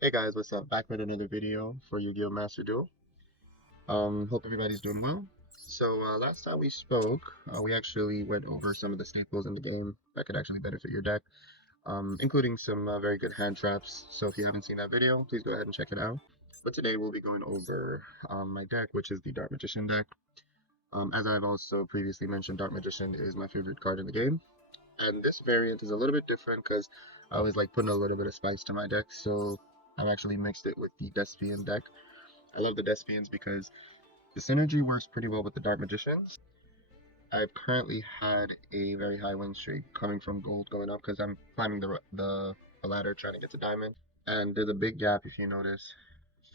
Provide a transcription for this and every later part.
Hey guys, what's up? Back with another video for Yu-Gi-Oh! Master Duel. Hope everybody's doing well. So last time we spoke, we actually went over some of the staples in the game that could actually benefit your deck, including some very good hand traps. So if you haven't seen that video, please go ahead and check it out. But today we'll be going over my deck, which is the Dark Magician deck. As I've also previously mentioned, Dark Magician is my favorite card in the game. And this variant is a little bit different because I always like putting a little bit of spice to my deck. So I've actually mixed it with the Despian deck. I love the Despians because the synergy works pretty well with the Dark Magicians. I've currently had a very high win streak coming from gold going up because I'm climbing the ladder trying to get to diamond. And there's a big gap if you notice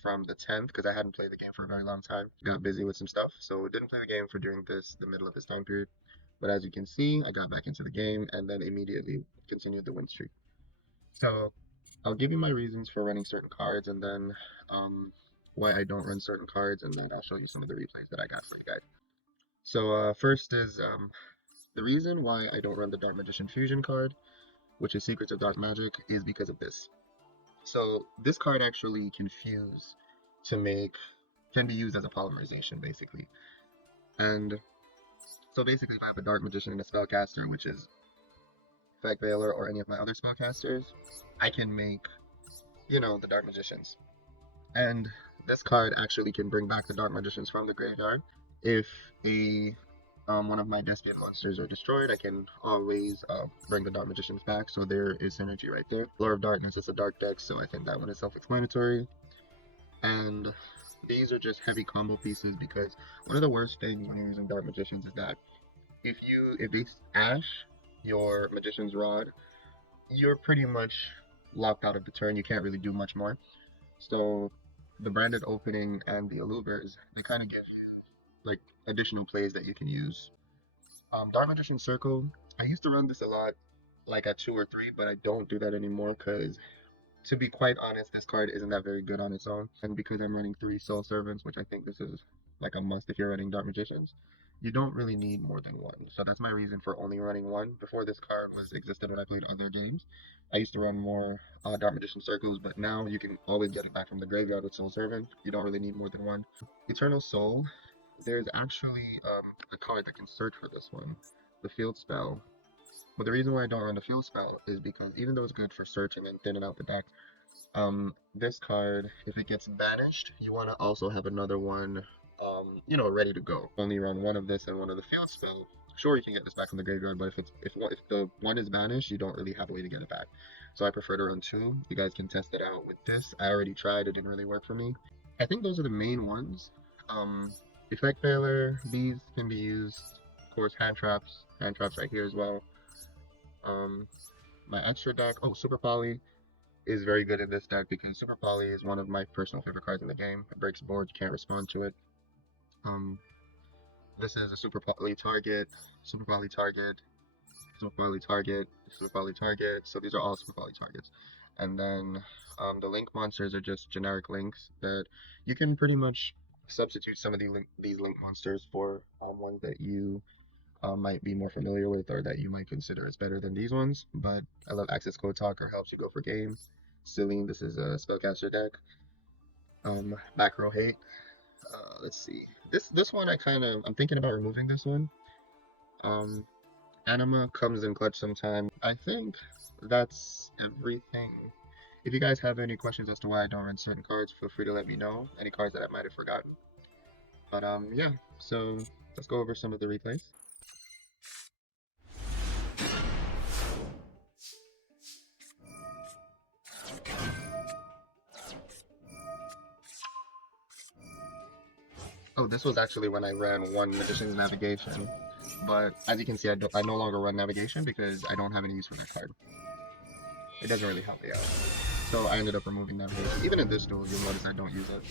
from the 10th because I hadn't played the game for a very long time. Got busy with some stuff, so didn't play the game for during the middle of this time period. But as you can see, I got back into the game and then immediately continued the win streak. So I'll give you my reasons for running certain cards and then why I don't run certain cards, and then I'll show you some of the replays that I got for you guys. So first is the reason why I don't run the Dark Magician Fusion card, which is Secrets of Dark Magic, is because of this. So this card actually can be used as a polymerization basically. And so basically if I have a Dark Magician and a Spellcaster, which is Effect Veiler or any of my other spellcasters, I can make, the Dark Magicians. And this card actually can bring back the Dark Magicians from the graveyard. If one of my Despia monsters are destroyed, I can always bring the Dark Magicians back, so there is synergy right there. Lore of Darkness is a dark deck, so I think that one is self-explanatory. And these are just heavy combo pieces because one of the worst things when you're using Dark Magicians is that if they Ash your Magician's Rod, you're pretty much locked out of the turn. You can't really do much more. So the branded opening and the Alluvers, they kind of give you like additional plays that you can use. Dark Magician Circle, I used to run this a lot, like at 2 or 3, but I don't do that anymore because, to be quite honest, this card isn't that very good on its own. And because I'm running 3 Soul Servants, which I think this is like a must if you're running Dark Magicians, you don't really need more than one. So that's my reason for only running one. Before this card existed when I played other games, I used to run more Dark Magician Circles, but now you can always get it back from the graveyard with Soul Servant. You don't really need more than one. Eternal Soul, there's actually a card that can search for this one, the Field Spell. But the reason why I don't run the Field Spell is because even though it's good for searching and thinning out the deck, this card, if it gets banished, you want to also have another one, ready to go. Only run one of this and one of the Field Spell. Sure, you can get this back from the graveyard, but if the one is banished, you don't really have a way to get it back. So I prefer to run 2. You guys can test it out with this. I already tried; it didn't really work for me. I think those are the main ones. Effect Veiler, these can be used. Of course, hand traps right here as well. My extra deck, Super Poly is very good in this deck because Super Poly is one of my personal favorite cards in the game. It breaks board, you can't respond to it. This is a Super Poly target, Super Poly target, Super Poly target, Super Poly target. So these are all Super Poly targets. And then the link monsters are just generic links that you can pretty much substitute some of these link monsters for ones that you might be more familiar with or that you might consider as better than these ones. But I love Access Code Talker, helps you go for game. Celine, this is a spellcaster deck. Back row hate. Let's see. This one I'm thinking about removing this one. Anima comes in clutch sometime. I think that's everything. If you guys have any questions as to why I don't run certain cards, feel free to let me know. Any cards that I might have forgotten. But yeah. So let's go over some of the replays. Oh, this was actually when I ran one Magician's Navigation, but as you can see, I no longer run Navigation because I don't have any use for that card. It doesn't really help me out. So I ended up removing Navigation. Even in this duel, you'll notice I don't use it.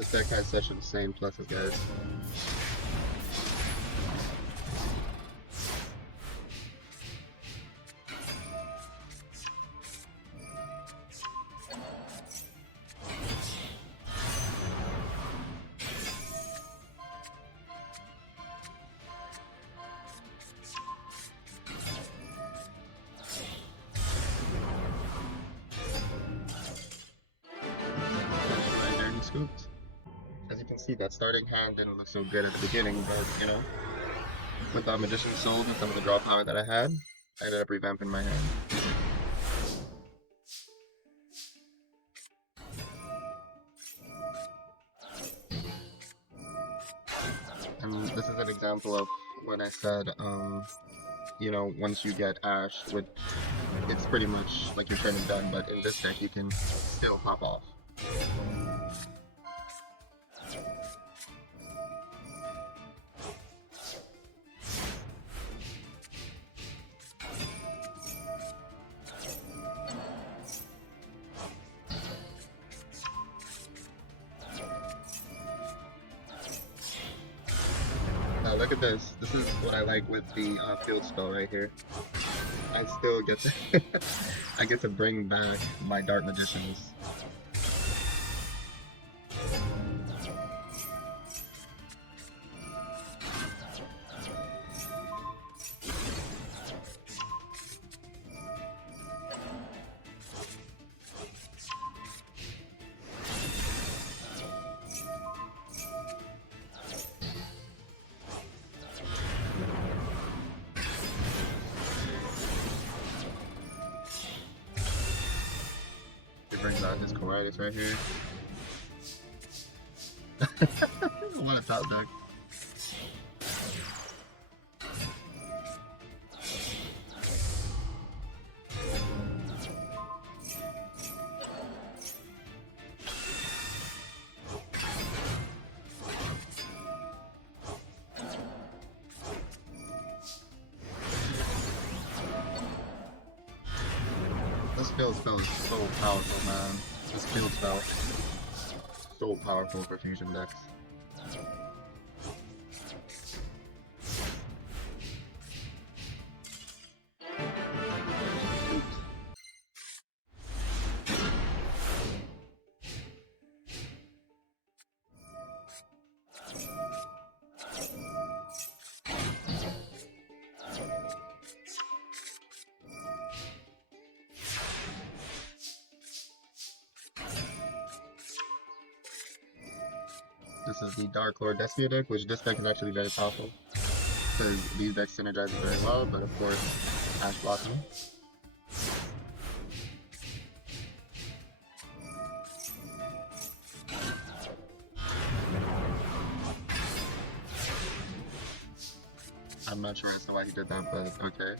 This deck has such insane pluses, guys. Right there, he scooped. As you can see, that starting hand didn't look so good at the beginning, but you know, with the Magician's Soul and some of the draw power that I had, I ended up revamping my hand. And this is an example of when I said, you know, once you get Ash, it's pretty much like your turn is done, but in this deck you can still pop off. Now look at this. This is what I like with the field spell right here. I still get to I get to bring back my Dark Magicians. It brings out his Coritis right here. What a top deck. This field spell is so powerful, man. This field spell so powerful for fusion decks. This is the Dark Lord Despia deck, which this deck is actually very powerful because these decks synergize very well, but of course, Ash Blossom. I'm not sure as to why he did that, but okay.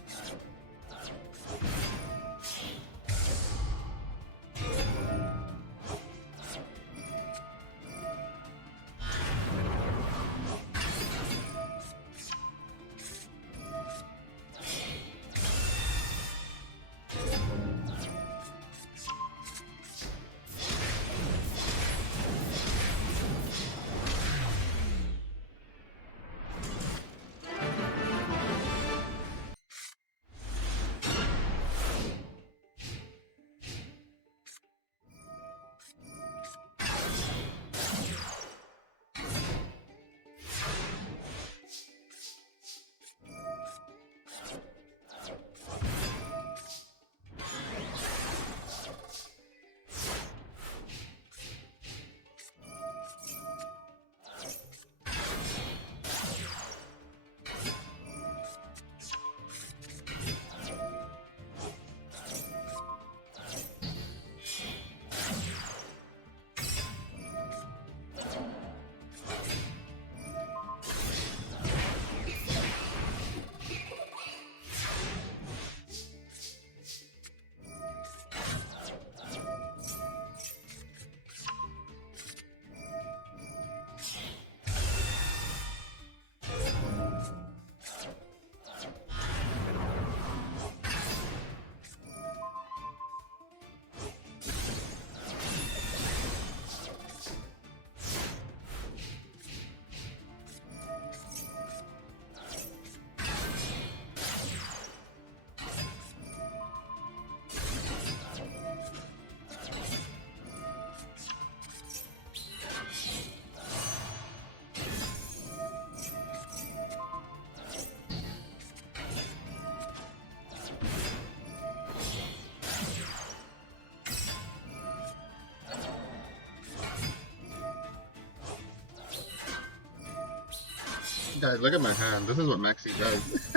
Guys, look at my hand. This is what Maxi does.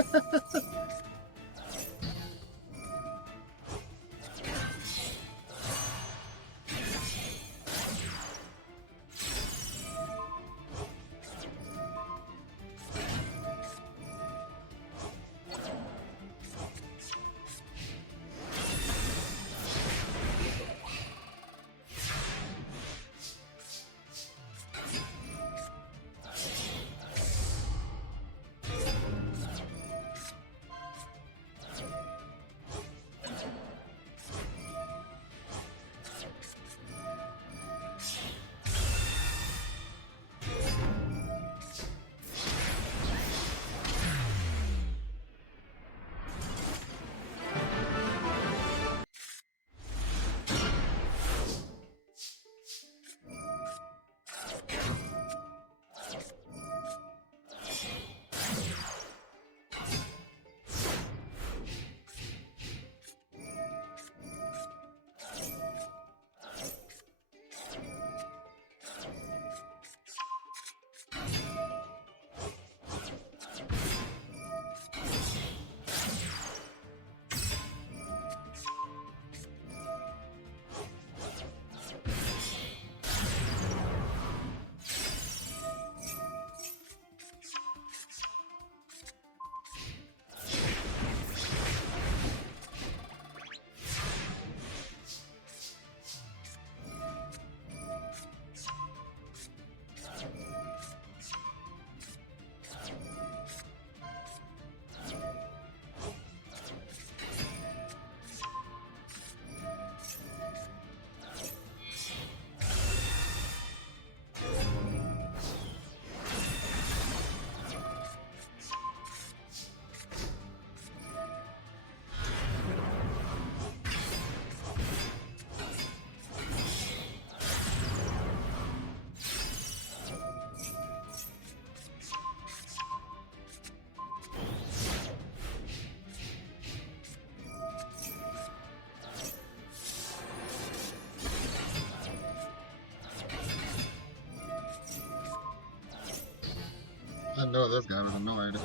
I know this guy was annoyed. I'm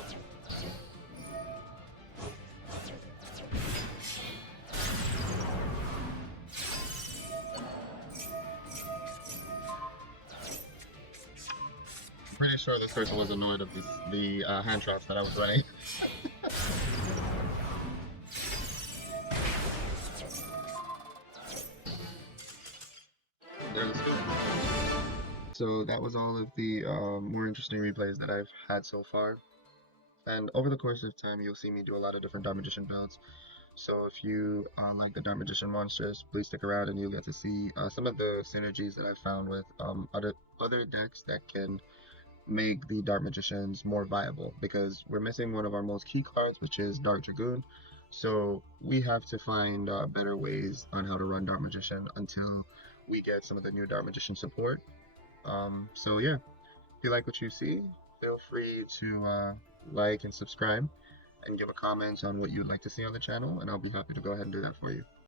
pretty sure this person was annoyed of the hand traps that I was running. There's So that was all of the more interesting replays that I've had so far. And over the course of time, you'll see me do a lot of different Dark Magician builds. So if you like the Dark Magician monsters, please stick around and you'll get to see some of the synergies that I've found with other decks that can make the Dark Magicians more viable, because we're missing one of our most key cards, which is Dark Dragoon. So we have to find better ways on how to run Dark Magician until we get some of the new Dark Magician support. So yeah, if you like what you see, feel free to like and subscribe and give a comment on what you'd like to see on the channel, and I'll be happy to go ahead and do that for you.